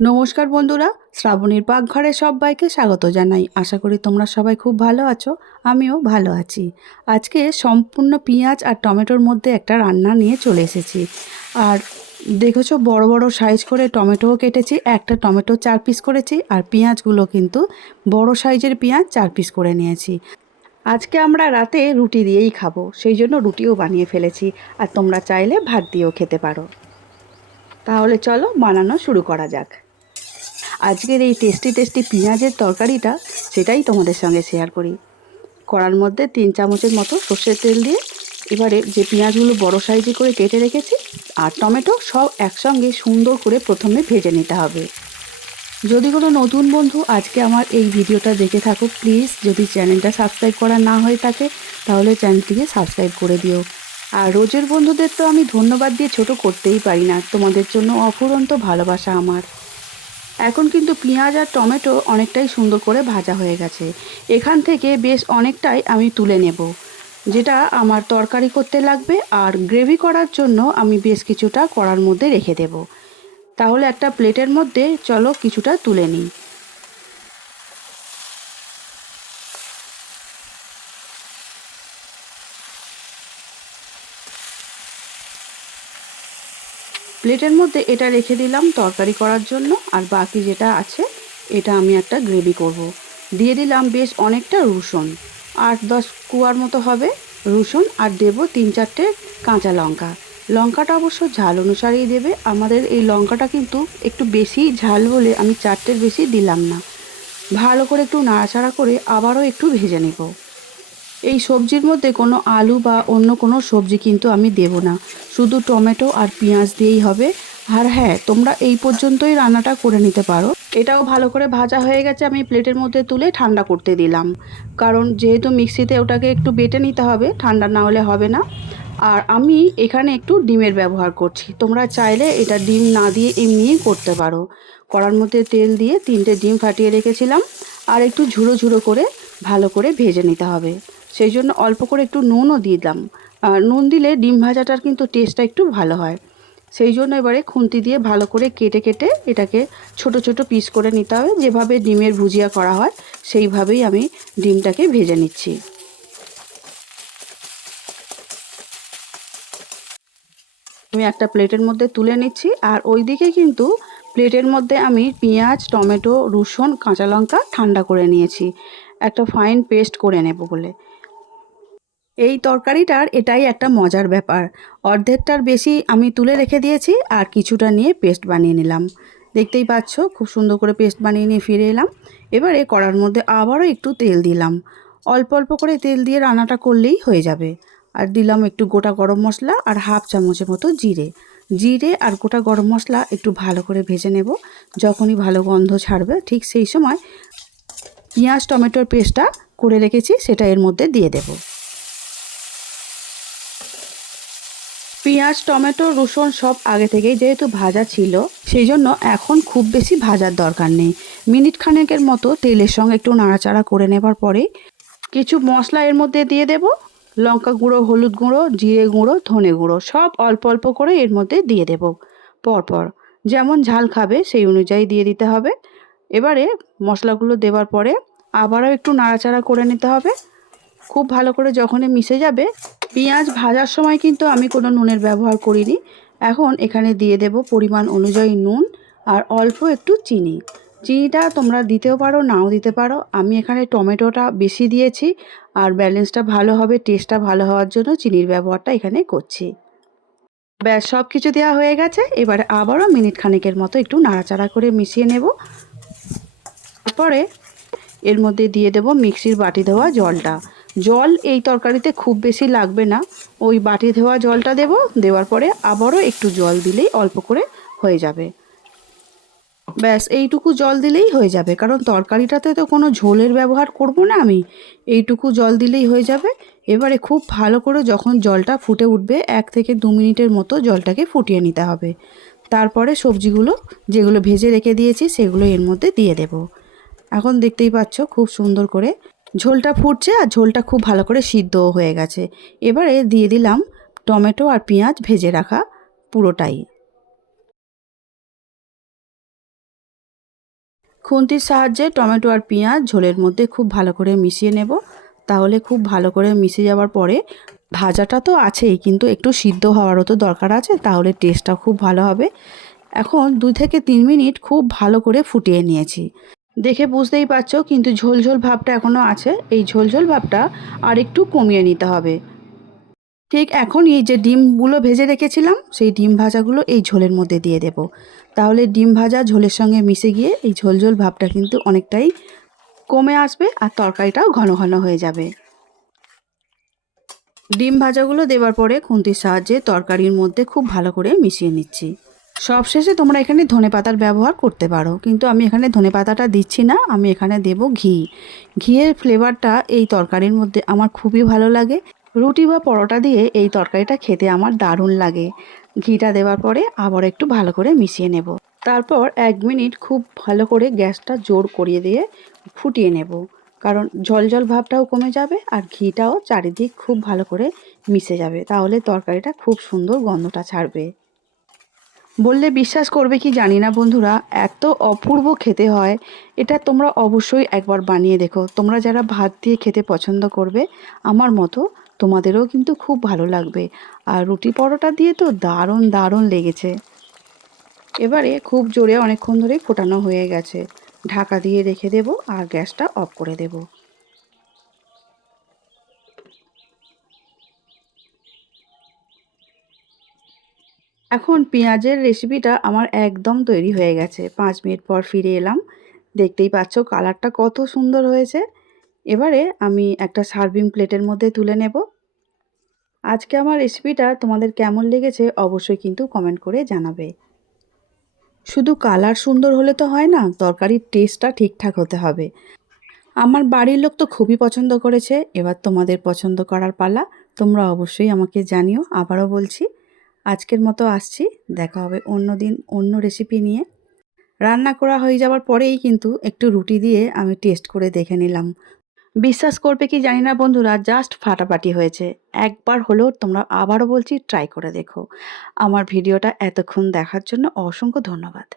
নমস্কার বন্ধুরা, শ্রাবণীর পাকঘরে সবাইকে স্বাগত জানাই। আশা করি তোমরা সবাই খুব ভালো আছো, আমিও ভালো আছি। আজকে সম্পূর্ণ পেঁয়াজ আর টমেটোর মধ্যে একটা রান্না নিয়ে চলে এসেছি। আর দেখেছো বড় বড় সাইজ করে টমেটোও কেটেছি, একটা টমেটো 4 পিস করেছি, আর পেঁয়াজগুলো কিন্তু বড় সাইজের পেঁয়াজ 4 পিস করে নিয়েছি। আজকে আমরা রাতে রুটি দিয়েই খাবো, সেই জন্য রুটিও বানিয়ে ফেলেছি। আর তোমরা চাইলে ভাত দিয়েও খেতে পারো। তাহলে চলো বানানো শুরু করা যাক। আজকের এই টেস্টি টেস্টি পেঁয়াজের তরকারিটা সেটাই তোমাদের সঙ্গে শেয়ার করি। কড়ার মধ্যে 3 চামচের মতো সর্ষের তেল দিয়ে এবারে যে পেঁয়াজগুলো বড় সাইজে করে কেটে রেখেছি আর টমেটো সব একসঙ্গে সুন্দর করে প্রথমে ভেজে নিতে হবে। যদি কোনো নতুন বন্ধু আজকে আমার এই ভিডিওটা দেখে থাকো, প্লিজ যদি চ্যানেলটা সাবস্ক্রাইব করা না হয়ে থাকে তাহলে চ্যানেলটিকে সাবস্ক্রাইব করে দিও। আর রোজের বন্ধুদের তো আমি ধন্যবাদ দিয়ে ছোট করতেই পারি না, তোমাদের জন্য অফুরন্ত ভালোবাসা আমার। এখন কিন্তু পেঁয়াজ আর টমেটো অনেকটাই সুন্দর করে ভাজা হয়ে গেছে। এখান থেকে বেশ অনেকটাই আমি তুলে নেব, যেটা আমার তরকারি করতে লাগবে। আর গ্রেভি করার জন্য আমি বেশ কিছুটা কড়ার মধ্যে রেখে দেব। তাহলে একটা প্লেটের মধ্যে চলো কিছুটা তুলে নিই। প্লেটের মধ্যে এটা রেখে দিলাম তরকারি করার জন্য। আর বাকি যেটা আছে এটা আমি একটা গ্রেভি করব। দিয়ে দিলাম বেশ অনেকটা রসুন, 8-10 কুয়ার মতো হবে রসুন। আর দেব 3-4টে কাঁচা লঙ্কা। লঙ্কাটা অবশ্য ঝাল অনুসারেই দেবে। আমাদের এই লঙ্কাটা কিন্তু একটু বেশি ঝাল বলে আমি 4টের বেশি দিলাম না। ভালো করে একটু নাড়াচাড়া করে আবারও একটু ভেজে নেব। এই সবজির মধ্যে কোনো আলু বা অন্য কোনো সবজি কিন্তু আমি দেব না, শুধু টমেটো আর পেঁয়াজ দিয়েই হবে। আর হ্যাঁ, তোমরা এই পর্যন্তই রান্নাটা করে নিতে পারো। এটাও ভালো করে ভাজা হয়ে গেছে, আমি প্লেটের মধ্যে তুলে ঠান্ডা করতে দিলাম। কারণ যেহেতু মিক্সিতে ওটাকে একটু বেটে নিতে হবে, ঠান্ডা না হলে হবে না। আর আমি এখানে একটু ডিমের ব্যবহার করছি, তোমরা চাইলে এটা ডিম না দিয়ে এমনিই করতে পারো। কড়ার মধ্যে তেল দিয়ে 3টে ডিম ফাটিয়ে রেখেছিলাম। আর একটু ঝুড়ো ঝুড়ো করে ভালো করে ভেজে নিতে হবে, সেই জন্য অল্প করে একটু নুনও দিয়ে দিলাম। আর নুন দিলে ডিম ভাজাটার কিন্তু টেস্টটা একটু ভালো হয়। সেই জন্য এবারে খুন্তি দিয়ে ভালো করে কেটে কেটে এটাকে ছোট ছোট পিস করে নিতে হবে। যেভাবে ডিমের ভুজিয়া করা হয় সেইভাবেই আমি ডিমটাকে ভেজে নিচ্ছি। আমি একটা প্লেটের মধ্যে তুলে নিচ্ছি। আর ওইদিকে কিন্তু প্লেটের মধ্যে আমি পেঁয়াজ, টমেটো, রসুন, কাঁচা লঙ্কা ঠান্ডা করে নিয়েছি, একটা ফাইন পেস্ট করে নেব বলে। এই তরকারিটার এটাই একটা মজার ব্যাপার, অর্ধেকটার বেশি আমি তুলে রেখে দিয়েছি আর কিছুটা নিয়ে পেস্ট বানিয়ে নিলাম। দেখতেই পাচ্ছ খুব সুন্দর করে পেস্ট বানিয়ে নিয়ে ফিরে এলাম। এবারে কড়ার মধ্যে আবারও একটু তেল দিলাম। অল্প অল্প করে তেল দিয়ে রান্নাটা করলেই হয়ে যাবে। আর দিলাম একটু গোটা গরম মশলা আর হাফ চামচের মতো জিরে। জিরে আর গোটা গরম মশলা একটু ভালো করে ভেজে নেব। যখনই ভালো গন্ধ ছাড়বে ঠিক সেই সময় পেঁয়াজ টমেটোর পেস্টটা করে রেখেছি সেটা এর মধ্যে দিয়ে দেব। পেঁয়াজ, টমেটো, রসুন সব আগে থেকেই যেহেতু ভাজা ছিল, সেই জন্য এখন খুব বেশি ভাজার দরকার নেই। মিনিট খানেকের মতো তেলের সঙ্গে একটু নাড়াচাড়া করে নেবার পরে কিছু মশলা এর মধ্যে দিয়ে দেব। লঙ্কা গুঁড়ো, হলুদ গুঁড়ো, জিরে গুঁড়ো, ধনে গুঁড়ো সব অল্প অল্প করে এর মধ্যে দিয়ে দেব পরপর। যেমন ঝাল খাবে সেই অনুযায়ী দিয়ে দিতে হবে। এবারে মশলাগুলো দেওয়ার পরে আবারও একটু নাড়াচাড়া করে নিতে হবে। খুব ভালো করে যখনই মিশে যাবে, পেঁয়াজ ভাজার সময় কিন্তু আমি কোনো নুনের ব্যবহার করিনি। এখন এখানে দিয়ে দেব পরিমাণ অনুযায়ী নুন আর অল্প একটু চিনি। চিনিটা তোমরা দিতেও পারো, নাও দিতে পারো। আমি এখানে টমেটোটা বেশি দিয়েছি আর ব্যালেন্সটা ভালো হবে, টেস্টটা ভালো হওয়ার জন্য চিনির ব্যবহারটা এখানে করছি। ব্যাস সব কিছু দেওয়া হয়ে গেছে। এবারে আবারও মিনিট খানেকের মতো একটু নাড়াচাড়া করে মিশিয়ে নেব। তারপরে এর মধ্যে দিয়ে দেব মিক্সির বাটি ধোয়া জলটা। জল এই তরকারিতে খুব বেশি লাগবে না, ওই বাটি ধোয়া জলটা দেব। দেওয়ার পরে আবারও একটু জল দিলেই অল্প করে হয়ে যাবে। ব্যাস এইটুকু জল দিলেই হয়ে যাবে, কারণ তরকারিটাতে তো কোনো ঝোলের ব্যবহার করব না আমি। এইটুকু জল দিলেই হয়ে যাবে। এবারে খুব ভালো করে যখন জলটা ফুটে উঠবে 1 থেকে 2 মিনিটের মতো জলটাকে ফুটিয়ে নিতে হবে। তারপরে সবজিগুলো যেগুলো ভেজে রেখে দিয়েছি সেগুলো এর মধ্যে দিয়ে দেব। এখন দেখতেই পাচ্ছ খুব সুন্দর করে ঝোলটা ফুটছে আর ঝোলটা খুব ভালো করে সিদ্ধও হয়ে গেছে। এবারে দিয়ে দিলাম টমেটো আর পেঁয়াজ ভেজে রাখা পুরোটাই। খুন্তির সাহায্যে টমেটো আর পেঁয়াজ ঝোলের মধ্যে খুব ভালো করে মিশিয়ে নেব। তাহলে খুব ভালো করে মিশে যাওয়ার পরে ভাজাটা তো আছেই, কিন্তু একটু সিদ্ধ হওয়ারও তো দরকার আছে, তাহলে টেস্টটা খুব ভালো হবে। এখন 2 থেকে 3 মিনিট খুব ভালো করে ফুটিয়ে নিয়েছি। দেখে বুঝতেই পারছো কিন্তু ঝোল ঝোল ভাবটা এখনও আছে। এই ঝোল ঝোল ভাবটা আর একটু কমিয়ে নিতে হবে। ঠিক এখন এই যে ডিমগুলো ভেজে রেখেছিলাম, সেই ডিম ভাজাগুলো এই ঝোলের মধ্যে দিয়ে দেব। তাহলে ডিম ভাজা ঝোলের সঙ্গে মিশে গিয়ে এই ঝোল ঝোল ভাবটা কিন্তু অনেকটাই কমে আসবে আর তরকারিটাও ঘন ঘন হয়ে যাবে। ডিম ভাজাগুলো দেওয়ার পরে খুন্তির সাহায্যে তরকারির মধ্যে খুব ভালো করে মিশিয়ে নিচ্ছি। সবশেষে তোমরা এখানে ধনেপাতার ব্যবহার করতে পারো, কিন্তু আমি এখানে ধনেপাতাটা দিচ্ছি না, আমি এখানে দেব ঘি। ঘিয়ের ফ্লেভারটা এই তরকারির মধ্যে আমার খুবই ভালো লাগে। রুটি বা পরোটা দিয়ে এই তরকারিটা খেতে আমার দারুণ লাগে। ঘিটা দেওয়ার পরে আবার একটু ভালো করে মিশিয়ে নেব। তারপর 1 মিনিট খুব ভালো করে গ্যাসটা জোর করিয়ে দিয়ে ফুটিয়ে নেব, কারণ জল জল ভাবটাও কমে যাবে আর ঘিটাও চারিদিক খুব ভালো করে মিশে যাবে। তাহলে তরকারিটা খুব সুন্দর গন্ধটা ছাড়বে। বললে বিশ্বাস করবে কি জানি না বন্ধুরা, এত অপূর্ব খেতে হয়। এটা তোমরা অবশ্যই একবার বানিয়ে দেখো। তোমরা যারা ভাত দিয়ে খেতে পছন্দ করবে আমার মতো, তোমাদেরও কিন্তু খুব ভালো লাগবে। আর রুটি পরোটা দিয়ে তো দারুণ দারুণ লেগেছে। এবারে খুব জোরে অনেকক্ষণ ধরে ফোটানো হয়ে গেছে, ঢাকা দিয়ে রেখে দেব আর গ্যাসটা অফ করে দেব। এখন পেঁয়াজের রেসিপিটা আমার একদম তৈরি হয়ে গেছে। 5 মিনিট পর ফিরে এলাম। দেখতেই পাচ্ছ কালারটা কত সুন্দর হয়েছে। এবারে আমি একটা সার্ভিং প্লেটের মধ্যে তুলে নেব। আজকে আমার রেসিপিটা তোমাদের কেমন লেগেছে অবশ্যই কিন্তু কমেন্ট করে জানাবে। শুধু কালার সুন্দর হলে তো হয় না, তরকারির টেস্টটা ঠিকঠাক হতে হবে। আমার বাড়ির লোক তো খুবই পছন্দ করেছে। এবার তোমাদের পছন্দ করার পালা। তোমরা অবশ্যই আমাকে জানিও। আবারও বলছি, আজকের মতো আসছি। দেখা হবে অন্য দিন অন্য রেসিপি নিয়ে। রান্না করা হয়ে যাওয়ার পরেই কিন্তু একটু রুটি দিয়ে আমি টেস্ট করে দেখে নিলাম। বিশ্বাস করবে কি জানি না বন্ধুরা, জাস্ট ফাটাফাটি হয়েছে। একবার হলেও তোমরা, আবারও বলছি, ট্রাই করে দেখো। আমার ভিডিওটা এতক্ষণ দেখার জন্য অসংখ্য ধন্যবাদ।